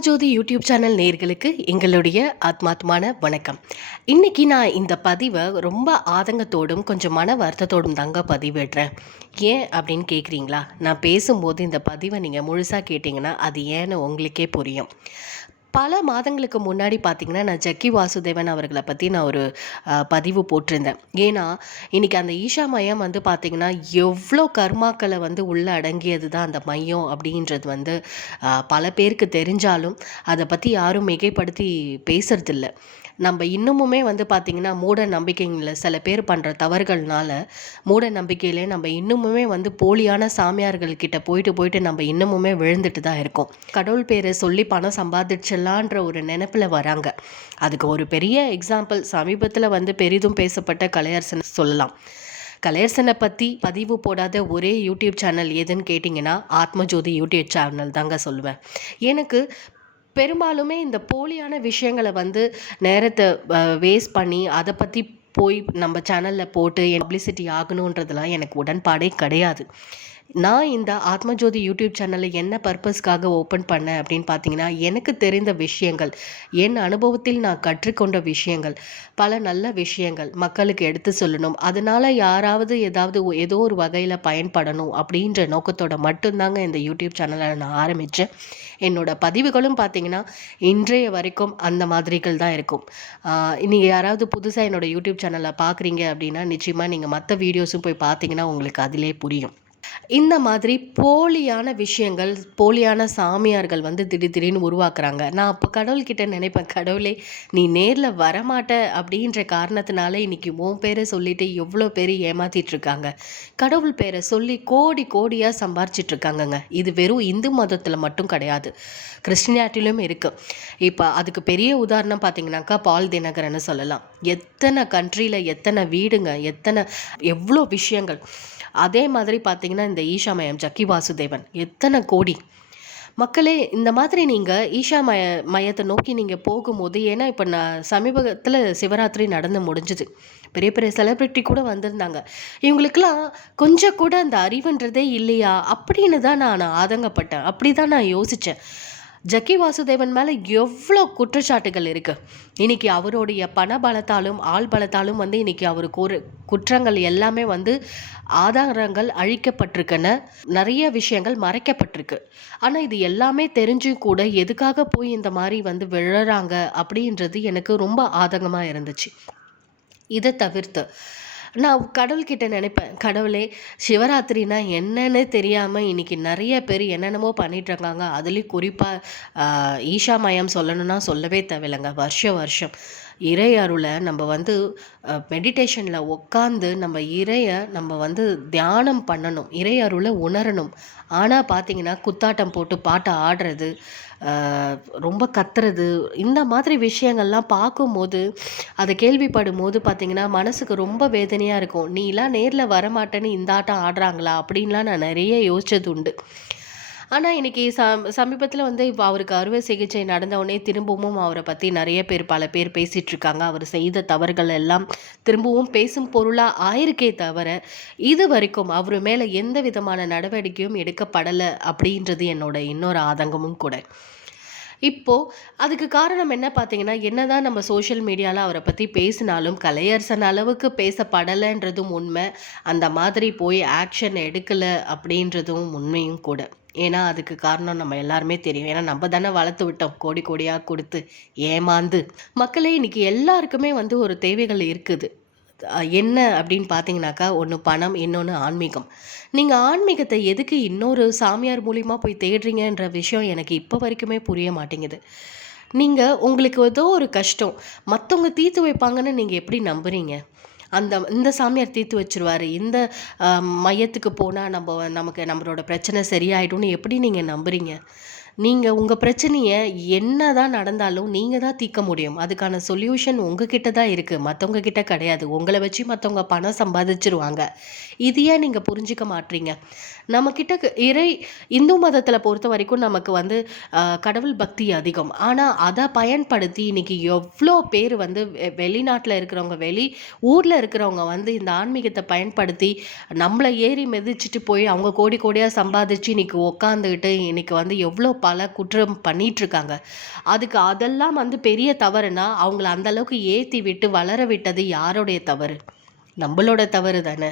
Athmajothi YouTube channel நேயர்களுக்கு எங்களுடைய ஆத்மாத்மான வணக்கம். இன்னைக்கு நான் இந்த பதிவை ரொம்ப ஆதங்கத்தோடும் கொஞ்சம் மன வருத்தத்தோடும் தாங்க பதிவிடுறேன். ஏன் அப்படின்னு கேட்குறீங்களா? நான் பேசும்போது இந்த பதிவை நீங்கள் முழுசாக கேட்டிங்கன்னா அது ஏன்னு உங்களுக்கே புரியும். பல மாதங்களுக்கு முன்னாடி பார்த்தீங்கன்னா, நான் ஜக்கி வாசுதேவன் அவர்கள பத்தி நான் ஒரு பதிவு போட்டிருந்தேன். ஏன்னா, இன்னைக்கு அந்த ஈஷா மையம் வந்து பார்த்தீங்கன்னா, எவ்ளோ கர்மாக்கள வந்து உள்ள அடங்கியது தான் அந்த மையம் அப்படின்றது வந்து பல பேருக்கு தெரிஞ்சாலும், அத பத்தி யாரும் மிகைப்படுத்தி பேசுறதில்ல. நம்ப இன்னமுமே வந்து பார்த்தீங்கன்னா, மூட நம்பிக்கைங்கள்ல சில பேர் பண்ற தவறுகள்னால, மூட நம்பிக்கையிலே நம்ம இன்னமுமே வந்து போலியான சாமியார்கள் கிட்ட போயிட்டு போயிட்டு நம்ம இன்னமுமே விழுந்துட்டு தான் இருக்கோம். கடவுள் பேரை சொல்லி பணம் சம்பாதிச்சிடலான்ற ஒரு நெனப்பில வராங்க. அதுக்கு ஒரு பெரிய எக்ஸாம்பிள் சமீபத்தில வந்து பெரிதும் பேசப்பட்ட கலையரசன் சொல்லலாம். கலையரசனை பற்றி பதிவு போடாத ஒரே யூடியூப் சேனல் எதுன்னு கேட்டிங்கன்னா, ஆத்மஜோதி யூடியூப் சேனல் தாங்க சொல்லுவேன். எனக்கு பெரும்பாலுமே இந்த போலியான விஷயங்கள வந்து நேரத்த வேஸ்ட் பண்ணி அத பத்தி போய் நம்ம சேனல்ல போட்டு பப்ளிசிட்டி ஆகணுன்றதெல்லாம் எனக்கு உடன்பாடே கிடையாது. நான் இந்த ஆத்மஜோதி யூடியூப் சேனலை என்ன பர்பஸ்க்காக ஓப்பன் பண்ணேன் அப்படின்னு பார்த்தீங்கன்னா, எனக்கு தெரிந்த விஷயங்கள், என் அனுபவத்தில் நான் கற்றுக்கொண்ட விஷயங்கள், பல நல்ல விஷயங்கள் மக்களுக்கு எடுத்து சொல்லணும். அதனால யாராவது ஏதோ ஒரு வகையில பயன்படணும் அப்படின்ற நோக்கத்தோட மட்டும்தாங்க இந்த யூடியூப் சேனலை நான் ஆரம்பிச்சேன். என்னோட பதிவுகளும் பார்த்தீங்கன்னா, இன்றைய வரைக்கும் அந்த மாதிரிகள் தான் இருக்கும். நீங்க யாராவது புதுசா என்னோட யூடியூப் சேனல பார்க்குறீங்க அப்படின்னா, நிச்சயமா நீங்க மத்த வீடியோஸும் போய் பார்த்தீங்கன்னா உங்களுக்கு அதிலே புரியும். இந்த மாதிரி போலியான விஷயங்கள், போலியான சாமியார்கள் வந்து திடீர் திடீர்னு உருவாக்குறாங்க. நான் அப்போ கடவுள்கிட்ட நினைப்பேன், கடவுளே நீ நேர்ல வரமாட்ட அப்படின்ற காரணத்தினால இன்னைக்கு உன் பேரை சொல்லிட்டு எவ்வளோ பேர் ஏமாத்திட்டு இருக்காங்க. கடவுள் பேரை சொல்லி கோடி கோடியா சம்பாரிச்சிட்டு இருக்காங்கங்க. இது வெறும் இந்து மதத்துல மட்டும் கிடையாது. கிறிஸ்டியானிட்டிலும் இருக்கு. இப்போ அதுக்கு பெரிய உதாரணம் பார்த்தீங்கன்னாக்கா, பால் தினகரன்னு சொல்லலாம். எத்தனை கண்ட்ரியில எத்தனை வீடுங்க, எவ்வளோ விஷயங்கள். அதே மாதிரி பார்த்தீங்கன்னா, இந்த ஈஷா மையம் ஜக்கி வாசுதேவன் எத்தனை கோடி மக்களே. இந்த மாதிரி நீங்கள் ஈஷா மையத்தை நோக்கி நீங்கள் போகும்போது, ஏன்னா இப்போ நான் சமீபத்தில் சிவராத்திரி நடந்து முடிஞ்சுது. பெரிய பெரிய செலிப்ரிட்டி கூட வந்திருந்தாங்க. இவங்களுக்கெல்லாம் கொஞ்சம் கூட அந்த அறிவுன்றதே இல்லையா அப்படின்னு தான் நான் ஆதங்கப்பட்டேன். அப்படி தான் நான் யோசித்தேன். ஜக்கி வாசுதேவன் மேலே எவ்வளோ குற்றச்சாட்டுகள் இருக்குது. இன்னைக்கு அவருடைய பண பலத்தாலும் ஆள் பலத்தாலும் வந்து இன்னைக்கு அவருக்கு ஒரு குற்றங்கள் எல்லாமே வந்து ஆதாரங்கள் அழிக்கப்பட்டிருக்குன்னு நிறைய விஷயங்கள் மறைக்கப்பட்டிருக்கு. ஆனால் இது எல்லாமே தெரிஞ்சும் கூட எதுக்காக போய் இந்த மாதிரி வந்து விழறாங்க அப்படின்றது எனக்கு ரொம்ப ஆதங்கமாக இருந்துச்சு. இதை தவிர்த்து நான் கடவுள்கிட்ட நினைப்பேன், கடவுளே சிவராத்திரினா என்னன்னு தெரியாமல் இன்னைக்கு நிறைய பேர் என்னென்னமோ பண்ணிட்டு இருக்காங்க. அதுலேயும் குறிப்பாக ஈஷா மையம் சொல்லணும்னா சொல்லவே தேவையில்லைங்க. வருஷம் இறை அருளை நம்ம வந்து மெடிடேஷனில் உட்காந்து நம்ம வந்து தியானம் பண்ணணும், இறை அருளை உணரணும். ஆனால் பார்த்தீங்கன்னா குத்தாட்டம் போட்டு பாட்டை ஆடுறது, ரொம்ப கத்துறது, இந்த மாதிரி விஷயங்கள்லாம் பார்க்கும்போது, அதை கேள்விப்படும் போது பார்த்தீங்கன்னா மனசுக்கு ரொம்ப வேதனையாக இருக்கும். நீலாம் நேரில் வரமாட்டேன்னு இந்த ஆட்டம் ஆடுறாங்களா அப்படின்லாம் நான் நிறைய யோசிச்சது உண்டு. ஆனால் இன்னைக்கு சமீபத்தில் வந்து இப்போ அவருக்கு அறுவை சிகிச்சை நடந்தவுடனே திரும்பவும் அவரை பற்றி பல பேர் பேசிகிட்டு இருக்காங்க. அவர் செய்த தவறுகள் எல்லாம் திரும்பவும் பேசும் பொருளாக ஆயிருக்கே தவிர, இது வரைக்கும் அவர் மேலே எந்த விதமான நடவடிக்கையும் எடுக்கப்படலை அப்படின்றது என்னோட இன்னொரு ஆதங்கமும் கூட. இப்போ அதுக்கு காரணம் என்ன பார்த்தீங்கன்னா, என்னதான் நம்ம சோஷியல் மீடியால அவர பத்தி பேசினாலும், கலையரசன் அளவுக்கு பேசப்படலைன்றதும் உண்மை. அந்த மாதிரி போய் ஆக்ஷன் எடுக்கல அப்படின்றதும் உண்மையும் கூட. ஏன்னா, அதுக்கு காரணம் நம்ம எல்லாருமே தெரியும். ஏன்னா, நம்ம தானே வளர்த்து விட்டோம். கோடி கோடியா குடுத்து, ஏமாந்து. மக்களே இன்னைக்கு எல்லாருக்குமே வந்து ஒரு தேவைகள் இருக்குது. என்ன அப்படின்னு பார்த்தீங்கன்னாக்கா, ஒன்று பணம், இன்னொன்று ஆன்மீகம். நீங்கள் ஆன்மீகத்தை எதுக்கு இன்னொரு சாமியார் மூலியமா போய் தேடுறீங்கன்ற விஷயம் எனக்கு இப்போ வரைக்குமே புரிய மாட்டேங்குது. உங்களுக்கு ஏதோ ஒரு கஷ்டம், மற்றவங்க தீர்த்து வைப்பாங்கன்னு நீங்கள் எப்படி நம்புறீங்க? இந்த சாமியார் தீர்த்து வச்சுருவாரு, இந்த மையத்துக்கு போனால் நமக்கு நம்மளோட பிரச்சனை சரியாயிடும்னு எப்படி நீங்கள் நம்புறீங்க? உங்கள் பிரச்சனையை என்ன தான் நடந்தாலும் நீங்கள் தான் தீர்க்க முடியும். அதுக்கான சொல்யூஷன் உங்ககிட்ட தான் இருக்குது, மற்றவங்க கிட்ட கிடையாது. உங்களை வச்சு மற்றவங்க பணம் சம்பாதிச்சிருவாங்க. இது ஏன் நீங்கள் புரிஞ்சிக்க மாட்றீங்க? நம்மக்கிட்ட இந்து மதத்தில் பொறுத்த வரைக்கும் நமக்கு வந்து கடவுள் பக்தி அதிகம். ஆனால் அதை பயன்படுத்தி இன்னைக்கு எவ்வளோ பேர் வந்து வெளிநாட்டில் இருக்கிறவங்க, ஊரில் இருக்கிறவங்க வந்து இந்த ஆன்மீகத்தை பயன்படுத்தி நம்மளை ஏறி மிதிச்சிட்டு போய் அவங்க கோடி கோடியாக சம்பாதிச்சு இன்னைக்கு உக்காந்துக்கிட்டு இன்னைக்கு வந்து எவ்வளோ பல குற்றம் பண்ணிகிட்ருக்காங்க. அதெல்லாம் வந்து பெரிய தவறுனா அவங்கள அந்தளவுக்கு ஏற்றி விட்டு வளர விட்டது யாருடைய தவறு? நம்மளோட தவறு தானே.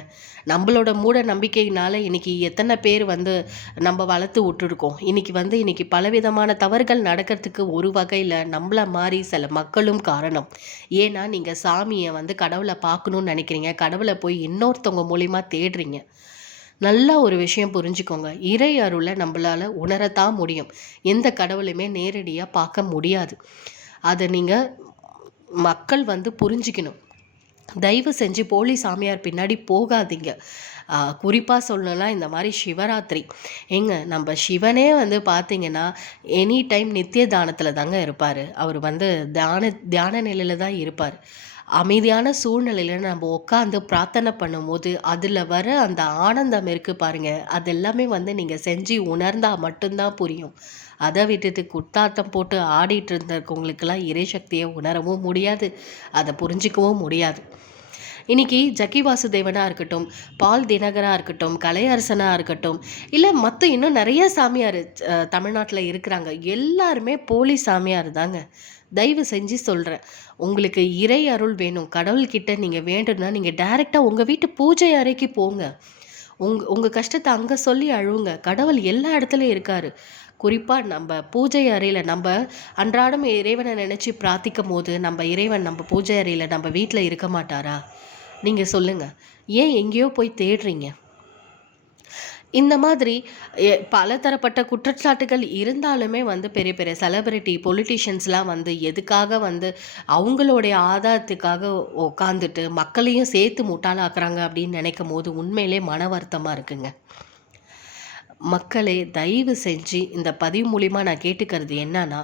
நம்மளோட மூட நம்பிக்கையினால இன்னைக்கு எத்தனை பேர் வந்து நம்ம வளர்த்து விட்டுருக்கோம். இன்னைக்கு பலவிதமான தவறுகள் நடக்கிறதுக்கு ஒரு வகையில் நம்மள மாதிரி சில மக்களும் காரணம். ஏன்னா நீங்கள் சாமியை வந்து கடவுளை பார்க்கணுன்னு நினைக்கிறீங்க, கடவுளை போய் இன்னொருத்தவங்க மூலிமா தேடுறீங்க. நல்லா ஒரு விஷயம் புரிஞ்சுக்கோங்க, இறை அருளை நம்மளால் உணரத்தான் முடியும். எந்த கடவுளையுமே நேரடியாக பார்க்க முடியாது. அதை நீங்கள் மக்கள் வந்து புரிஞ்சுக்கணும். தயவு செஞ்சு போலி சாமியார் பின்னாடி போகாதீங்க. குறிப்பாக சொல்லணும்னா இந்த மாதிரி சிவராத்திரி நம்ம சிவனே வந்து பார்த்திங்கன்னா எனி டைம் நித்திய தானத்தில் தாங்க இருப்பார். அவர் வந்து தியான நிலையில் தான் இருப்பார். அமைதியான சூழ்நிலையில் நம்ம உட்காந்து பிரார்த்தனை பண்ணும்போது அதில் வர அந்த ஆனந்தம் இருக்குது பாருங்கள், அது எல்லாமே வந்து நீங்கள் செஞ்சு உணர்ந்தால் மட்டும்தான் புரியும். அதை விட்டுட்டு குத்தாட்டம் போட்டு ஆடிட்டு இருந்தவங்களுக்கெல்லாம் இறை சக்தியை உணரவும் முடியாது, அதை புரிஞ்சிக்கவும் முடியாது. இன்றைக்கி ஜக்கி வாசுதேவனாக இருக்கட்டும், பால் தினகராக இருக்கட்டும், கலையரசனாக இருக்கட்டும், இல்லை மற்ற இன்னும் நிறைய சாமியார் தமிழ்நாட்டில் இருக்கிறாங்க. எல்லாருமே போலி சாமியார் தாங்க. தயவு செஞ்சு சொல்கிறேன், உங்களுக்கு இறை அருள் வேணும், கடவுள்கிட்ட நீங்கள் வேண்டும்னா நீங்கள் டைரெக்டாக உங்கள் வீட்டு பூஜை அறைக்கு போங்க. உங்கள் கஷ்டத்தை அங்கே சொல்லி அழுவுங்க. கடவுள் எல்லா இடத்துலையும் இருக்கார். குறிப்பாக நம்ம பூஜை அறையில் நம்ம அன்றாடம் இறைவனை நினச்சி பிரார்த்திக்கும் போது நம்ம இறைவன் நம்ம பூஜை அறையில் நம்ம வீட்டில் இருக்க மாட்டாரா? நீங்கள் சொல்லுங்கள், ஏன் எங்கேயோ போய் தேடுறீங்க? இந்த மாதிரி பல தரப்பட்ட குற்றச்சாட்டுகள் இருந்தாலுமே வந்து பெரிய பெரிய செலிபிரிட்டி பொலிட்டிஷியன்ஸ்லாம் வந்து எதுக்காக வந்து அவங்களுடைய ஆதாயத்துக்காக உட்காந்துட்டு மக்களையும் சேர்த்து முட்டாளாக்குறாங்க அப்படின்னு நினைக்கும் போது உண்மையிலே மன வருத்தமாக இருக்குங்க. மக்களே, தயவு செஞ்சு இந்த பதிவு மூலிமா நான் கேட்டுக்கிறது என்னன்னா,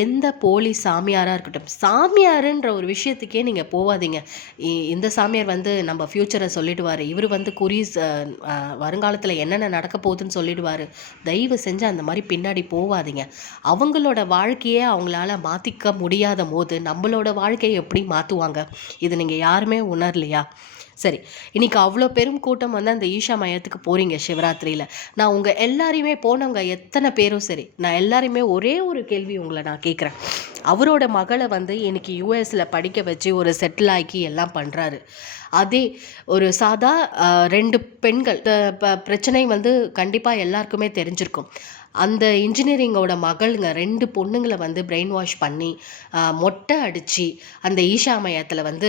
எந்த போலி சாமியாராக இருக்கட்டும், சாமியாருன்ற ஒரு விஷயத்துக்கே நீங்கள் போகாதீங்க. இந்த சாமியார் வந்து நம்ம ஃப்யூச்சரை சொல்லிடுவார், இவர் வந்து வருங்காலத்தில் என்னென்ன நடக்க போகுதுன்னு சொல்லிடுவார். தயவு செஞ்சு அந்த மாதிரி பின்னாடி போகாதீங்க. அவங்களோட வாழ்க்கையே அவங்களால மாற்றிக்க முடியாத போது நம்மளோட வாழ்க்கையை எப்படி மாற்றுவாங்க? இது நீங்கள் யாருமே உணரலையா? சரி, இன்றைக்கி அவ்வளோ பெரும் கூட்டம் வந்து அந்த ஈஷா மையத்துக்கு போகிறீங்க சிவராத்திரியில். நான் உங்கள் எல்லாரையுமே போனவங்க எத்தனை பேரும் சரி, நான் எல்லாரையுமே ஒரே ஒரு கேள்வி உங்களை நான் கேட்குறேன். அவரோட மகளை வந்து இன்றைக்கி யூஎஸில் படிக்க வச்சு ஒரு செட்டில் ஆக்கி எல்லாம் பண்ணுறாரு. அதே ஒரு சாதா 2 பெண்கள் பிரச்சனை வந்து கண்டிப்பாக எல்லாருக்குமே தெரிஞ்சிருக்கும். அந்த இன்ஜினியரிங்கோட மகள்ங்க 2 பொண்ணுங்களை வந்து பிரெயின் வாஷ் பண்ணி மொட்டை அடித்து அந்த ஈஷா மையத்தில் வந்து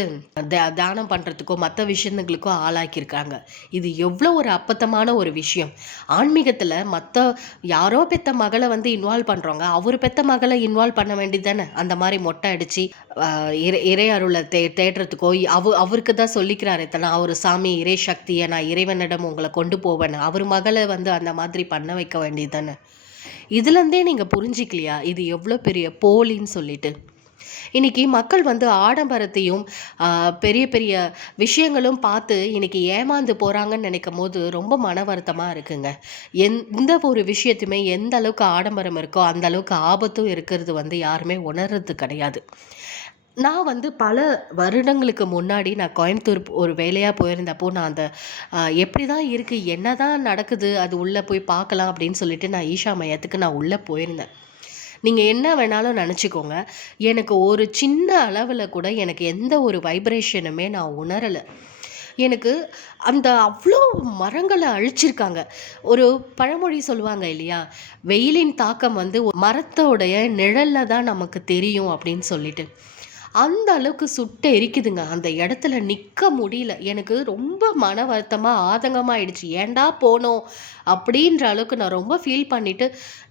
தியானம் பண்ணுறதுக்கோ மற்ற விஷயங்களுக்கோ ஆளாக்கியிருக்காங்க. இது எவ்வளோ ஒரு அப்பத்தமான ஒரு விஷயம். ஆன்மீகத்தில் மற்ற யாரோ பெற்ற மகளை வந்து இன்வால்வ் பண்ணுறவங்க, அவர் பெற்ற மகளை இன்வால்வ் பண்ண வேண்டியது தானே. அந்த மாதிரி மொட்டை அடித்து இறை அருளை தேடுறதுக்கோ அவருக்கு தான் சொல்லிக்கிறாரு, நான் ஒரு சாமி இறை சக்தியை நான் இறைவனிடம் உங்களை கொண்டு போவேன், அவர் மகளை வந்து அந்த மாதிரி பண்ண வைக்க வேண்டியது தானே. இதுலேருந்தே நீங்கள் புரிஞ்சிக்கலையா இது எவ்வளோ பெரிய போலின்னு சொல்லிட்டு? இன்றைக்கி மக்கள் வந்து ஆடம்பரத்தையும் பெரிய பெரிய விஷயங்களும் பார்த்து இன்றைக்கி ஏமாந்து போகிறாங்கன்னு நினைக்கும் போது ரொம்ப மன வருத்தமாக இருக்குங்க. எந்த ஒரு விஷயத்தையுமே எந்த அளவுக்கு ஆடம்பரம் இருக்கோ அந்த அளவுக்கு ஆபத்தும் இருக்கிறது வந்து யாருமே உணர்றது கிடையாது. நான் வந்து பல வருடங்களுக்கு முன்னாடி நான் கோயம்புத்தூர் ஒரு வேலையாக போயிருந்தப்போ நான் அந்த எப்படி தான் இருக்குது, என்ன தான் நடக்குது, அது உள்ளே போய் பார்க்கலாம் அப்படின்னு சொல்லிட்டு நான் ஈஷா மையத்துக்கு நான் உள்ளே போயிருந்தேன். நீங்கள் என்ன வேணாலும் நினச்சிக்கோங்க, எனக்கு ஒரு சின்ன அளவில் கூட எனக்கு எந்த ஒரு வைப்ரேஷனுமே நான் உணரலை. எனக்கு அந்த அவ்வளோ மரங்களை அழிச்சிருக்காங்க. ஒரு பழமொழி சொல்லுவாங்க இல்லையா, வெயிலின் தாக்கம் வந்து மரத்தோடைய நிழலில் தான் நமக்கு தெரியும் அப்படின்னு சொல்லிட்டு. அந்த அளவுக்கு சுட்டு எரிக்குதுங்க. அந்த இடத்துல நிற்க முடியல. எனக்கு ரொம்ப மன வருத்தமாக ஆதங்கமாகிடுச்சு. ஏன்டா போனோம் அப்படின்ற அளவுக்கு நான் ரொம்ப ஃபீல் பண்ணிவிட்டு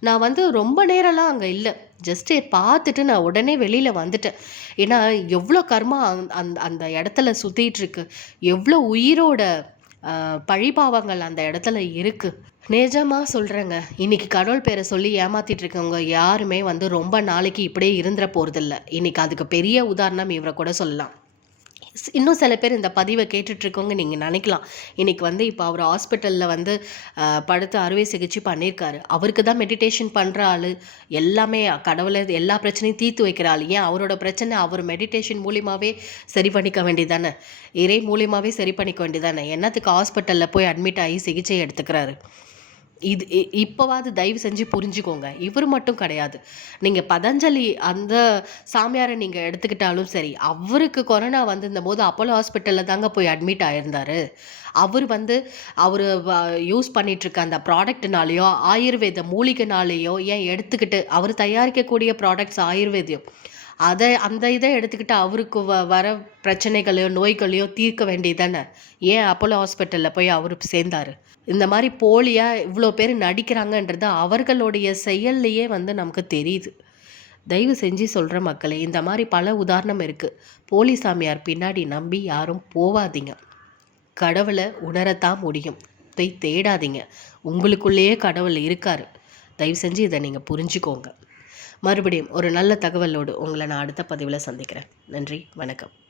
நான் வந்து ரொம்ப நேரம்லாம் அங்கே இல்லை, ஜஸ்ட்டு பார்த்துட்டு நான் உடனே வெளியில் வந்துட்டேன். ஏன்னா எவ்வளோ கர்மா அந்த அந்த இடத்துல சுற்றிட்டுருக்கு, எவ்வளோ உயிரோட பழிபாவங்கள் அந்த இடத்துல இருக்குது. நிஜமாக சொல்கிறேங்க, இன்றைக்கி கடவுள் பேரை சொல்லி ஏமாற்றிட்டு இருக்கவங்க யாருமே வந்து ரொம்ப நாளைக்கு இப்படியே இருந்துட போகிறதில்ல. இன்றைக்கி அதுக்கு பெரிய உதாரணம் இவரை கூட சொல்லலாம். இன்னும் சில பேர் இந்த பதிவை கேட்டுட்ருக்கோங்க நீங்கள் நினைக்கலாம், இன்றைக்கி வந்து இப்போ அவர் ஹாஸ்பிட்டலில் வந்து படுத்து அறுவை சிகிச்சை பண்ணியிருக்காரு, அவருக்கு தான் மெடிடேஷன் பண்ணுற ஆள், எல்லாமே கடவுளை எல்லா பிரச்சனையும் தீர்த்து வைக்கிற ஆள், ஏன் அவரோட பிரச்சனை அவர் மெடிடேஷன் மூலியமாகவே சரி பண்ணிக்க வேண்டியதானே, இறை மூலியமாகவே சரி பண்ணிக்க வேண்டியதானே, என்னத்துக்கு ஹாஸ்பிட்டலில் போய் அட்மிட் ஆகி சிகிச்சை எடுத்துக்கிறாரு? இது இப்போவாவது தயவு செஞ்சு புரிஞ்சுக்கோங்க. இவர் மட்டும் கிடையாது. நீங்க பதஞ்சலி அந்த சாமியார நீங்க எடுத்துக்கிட்டாலும் சரி, அவருக்கு கொரோனா வந்திருந்தபோது அப்போலோ ஹாஸ்பிட்டல்ல தாங்க போய் அட்மிட் ஆயிருந்தாரு. அவர் வந்து அவரு யூஸ் பண்ணிட்டுருக்க அந்த ப்ராடக்ட்னாலயோ, ஆயுர்வேத மூலிகைனாலயோ ஏன் எடுத்துக்கிட்டு அவர் தயாரிக்கக்கூடிய ப்ராடக்ட்ஸ் ஆயுர்வேதியம். அந்த இத எடுத்துக்கிட்டு அவருக்கு வர பிரச்சனைகளையோ, நோய்களையோ தீர்க்க வேண்டியது தானே. ஏன் அப்போலோ ஹாஸ்பிட்டல்ல போய் அவரு சேர்ந்தாரு? இந்த மாரி போலியா இவ்ளோ பேர் நடிக்கிறாங்கன்றது அவர்களுடைய செயல்லயே வந்து நமக்கு தெரியுது. தயவு செஞ்சு சொல்றேன் மக்களே, இந்த மாரி பல உதாரணம் இருக்கு. போலி சாமியார் பின்னாடி நம்பி யாரும் போவாதீங்க. கடவுள உணரத்தான் முடியும். தேடாதீங்க. உங்களுக்குள்ளேயே கடவுள் இருக்காரு. தயவு செஞ்சு இத நீங்க புரிஞ்சுக்கோங்க. மறுபடியும் ஒரு நல்ல தகவலோடு உங்கள நான் அடுத்த பதிவுல சந்திக்கிறேன். நன்றி, வணக்கம்.